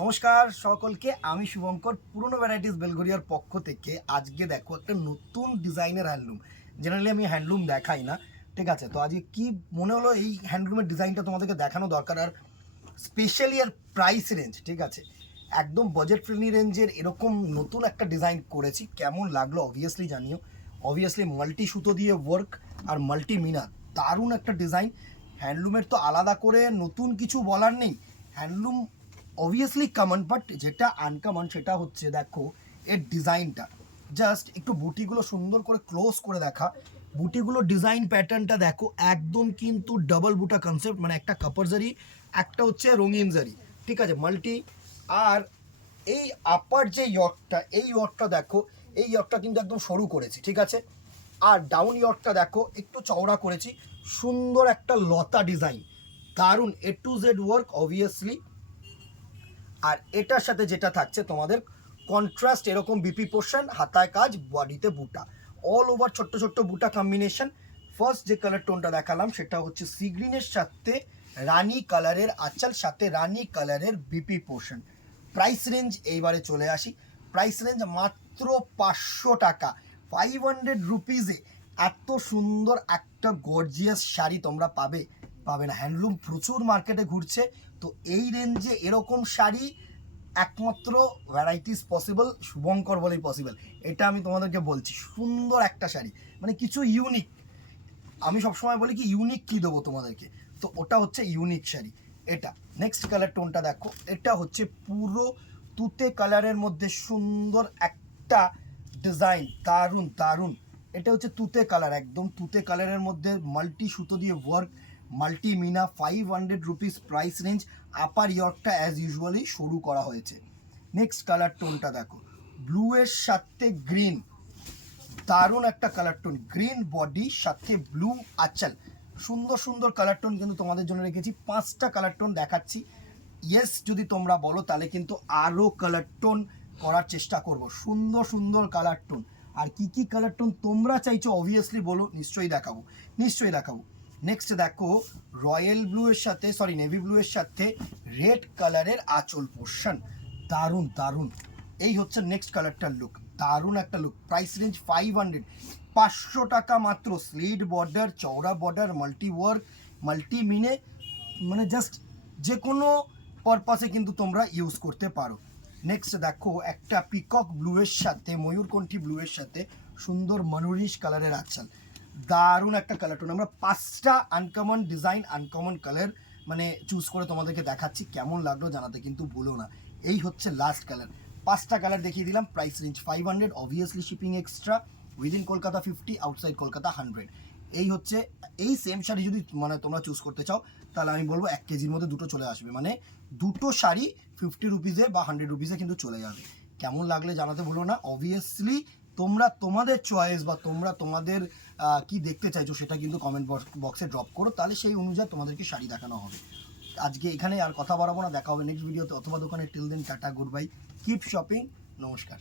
নমস্কার সকলকে, আমি শুভঙ্কর পুরনো ভ্যারাইটিস বেলঘরিয়ার পক্ষ থেকে। আজকে দেখো একটা নতুন ডিজাইনের হ্যান্ডলুম। জেনারেলি আমি হ্যান্ডলুম দেখাই না, ঠিক আছে? তো আজকে কি মনে হলো এই হ্যান্ডলুমের ডিজাইনটা তোমাদেরকে দেখানো দরকার। আর স্পেশালি আর প্রাইস রেঞ্জ, ঠিক আছে, একদম বাজেট ফ্রেন্ডলি রেঞ্জের এরকম নতুন একটা ডিজাইন করেছি। কেমন লাগলো অবভিয়াসলি জানিও। অবভিয়াসলি মাল্টি সুতো দিয়ে ওয়ার্ক আর মাল্টি মিনার, দারুণ একটা ডিজাইন। হ্যান্ডলুমের তো আলাদা করে নতুন কিছু বলার নেই। হ্যান্ডলুম অবভিয়াসলি কমন, বাট যেটা আনকমন সেটা হচ্ছে দেখো এর ডিজাইনটা। জাস্ট একটু বুটিগুলো সুন্দর করে ক্লোজ করে দেখা। বুটিগুলো ডিজাইন প্যাটার্নটা দেখো, একদম কিন্তু ডাবল বুটা কনসেপ্ট, মানে একটা কাপড় জারি, একটা হচ্ছে রঙিন জারি, ঠিক আছে, মাল্টি। আর এই আপার যে ইয়র্কটা, এই ইয়র্কটা দেখো, এই ইয়র্কটা কিন্তু একদম সরু করেছি, ঠিক আছে। আর ডাউন ইয়র্কটা দেখো একটু চওড়া করেছি। সুন্দর একটা লতা ডিজাইন, দারুণ এ টু জেড ওয়ার্ক অবভিয়াসলি। আর এটার সাথে যেটা থাকছে তোমাদের কন্ট্রাস্ট এরকম বিপি পোর্শন, হাতায় কাজ, বডিতে বুটা, অল ওভার ছোট্ট ছোট্ট বুটা কম্বিনেশন। ফার্স্ট যে কালার টোনটা দেখালাম সেটা হচ্ছে সি গ্রিনের সাথে রানী কালারের আঁচল, সাথে রানী কালারের বিপি পোর্শন। প্রাইস রেঞ্জ এইবারে চলে আসি। প্রাইস রেঞ্জ মাত্র 500 টাকা, 500 রুপিজে এত সুন্দর একটা গর্জিয়াস শাড়ি তোমরা পাবে না। হ্যান্ডলুম প্রচুর মার্কেটে ঘুরছে, তো এই রেঞ্জে এরকম শাড়ি একমাত্র ভ্যারাইটিস পসিবল, শুভঙ্কর বলেই পসিবল। এটা আমি তোমাদেরকে বলছি, সুন্দর একটা শাড়ি, মানে কিছু ইউনিক। আমি সবসময় বলি কি ইউনিক কী দেবো তোমাদেরকে, তো ওটা হচ্ছে ইউনিক শাড়ি এটা। নেক্সট কালার টোনটা দেখো, এটা হচ্ছে পুরো তুতে কালারের মধ্যে সুন্দর একটা ডিজাইন, দারুণ দারুণ। এটা হচ্ছে তুতে কালার, একদম তুতে কালারের মধ্যে মাল্টি সুতো দিয়ে ওয়ার্ক, মাল্টি মিনা, 500 রুপিস প্রাইস রেঞ্জ। আপার ইয়র্কটা অ্যাজ ইউজুয়ালি শুরু করা হয়েছে। নেক্সট কালার টোনটা দেখো, ব্লু এর সাথে গ্রিন, দারুণ একটা কালার টোন, গ্রিন বডি সাথে ব্লু আঁচল। সুন্দর সুন্দর কালার টোন কিন্তু তোমাদের জন্য রেখেছি, 5টা কালার টোন দেখাচ্ছি। ইয়েস যদি তোমরা বলো তাহলে কিন্তু আরও কালার টোন করার চেষ্টা করব, সুন্দর সুন্দর কালার টোন। আর কি কি কালার টোন তোমরা চাইছো অবভিয়াসলি বলো, নিশ্চয়ই দেখাবো, নিশ্চয়ই দেখাবো। নেক্সট দেখো রয়্যাল ব্লু এর সাথে, সরি নেভি ব্লু এর সাথে রেড কালারের আঁচল পোর্শন, দারুণ দারুণ। এই হচ্ছে নেক্সট কালারটার লুক, দারুণ একটা লুক। প্রাইস রেঞ্জ 500 টাকা মাত্র। স্লিট বর্ডার, চওড়া বর্ডার, মাল্টি ওয়ার্ক, মাল্টি মিনে, মানে জাস্ট যে কোনো পারপাসে কিন্তু তোমরা ইউজ করতে পারো। নেক্সট দেখো একটা পিকক ব্লু এর সাথে ময়ূরকণ্ঠী ব্লু এর সাথে সুন্দর মনুরিশ কালারের আঁচল, দারুণ একটা কালার টোন। আমরা 5টা আনকমন ডিজাইন, আনকমন কালার মানে চুজ করে তোমাদেরকে দেখাচ্ছি। কেমন লাগলো জানাতে কিন্তু ভুলো না। এই হচ্ছে লাস্ট কালার, 5টা কালার দেখিয়ে দিলাম। Price range 500, obviously shipping extra, within Kolkata 50, outside Kolkata 100। এই হচ্ছে, এই সেম শাড়ি যদি মানে তোমরা চুজ করতে চাও তাহলে আমি বলবো 1 কেজির মধ্যে দুটো চলে আসবে, মানে দুটো শাড়ি 50 রুপিজে বা 100 রুপিজে কিন্তু চলে যাবে। কেমন লাগলে জানাতে ভুলো না। অবভিয়াসলি তোমরা তোমাদের চয়েস বা তোমরা তোমাদের কি দেখতে চাইছো সেটা কিন্তু কমেন্ট বক্সে ড্রপ করো, তাহলে সেই অনুযায়ী তোমাদেরকে শাড়ি দেখানো হবে। আজকে এখানে আর কথা বাড়াবো না, দেখা হবে নেক্সট ভিডিওতে অথবা দোকানে। Till then tata, good bye, keep shopping, নমস্কার।